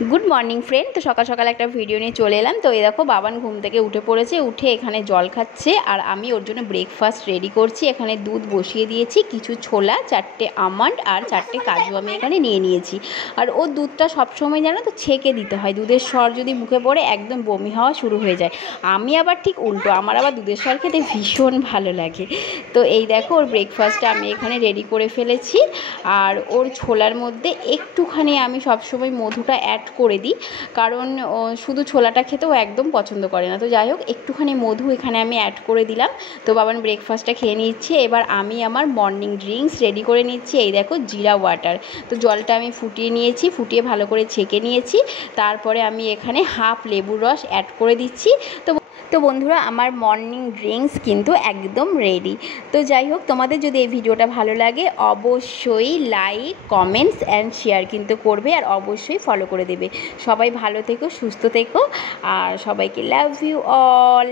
Good morning friend. तो सकाल सकाल एक भिडियो नहीं चले एलाम। तो ये देखो बाबान घूम থেকে उठे पड़े उठे एखाने जल खाচ্ছে और आमी ओर जोन्नो ब्रेकफास्ट रेडी करছি। एखाने दूध बसिए दिएছি, किछु छोला, 4টে आमंड और 4টে काजू आमी एखाने निये निएছি। और ओ दूधटा सब समय जानो तो छेके दिते হয়, दूधेर स्वर यदि मुखे पड़े एकदम बमी हওয়া शुरू हो जाए। आमी आबार ठीक उल्टो, आमार आबार दूधेर स्वर खेते भीषण भालो लागे। तो এই দেখো ওর ব্রেকফাস্টটা আমি এখানে রেডি করে ফেলেছি। আর ওর ছোলার মধ্যে একটুখানি আমি সবসময় মধুটা অ্যাড করে দিই, কারণ শুধু ছোলাটা খেতেও একদম পছন্দ করে না। তো যাই হোক একটুখানি মধু এখানে আমি অ্যাড করে দিলাম। তো বাবান ব্রেকফাস্টটা খেয়ে নিচ্ছে। এবার আমি আমার মর্নিং ড্রিঙ্কস রেডি করে নিচ্ছি। এই দেখো জিরা ওয়াটার। তো জলটা আমি ফুটিয়ে নিয়েছি, ফুটিয়ে ভালো করে ছেঁকে নিয়েছি। তারপরে আমি এখানে হাফ লেবুর রস অ্যাড করে দিচ্ছি। তো বন্ধুরা আমার মর্নিং ড্রিঙ্কস কিন্তু একদম রেডি। তো যাই হোক তোমাদের যদি এই ভিডিওটা ভালো লাগে অবশ্যই লাইক, কমেন্টস অ্যান্ড শেয়ার কিন্তু করবে, আর অবশ্যই ফলো করে দেবে। সবাই ভালো থেকো, সুস্থ থেকো, আর সবাইকে লাভ ইউ অল।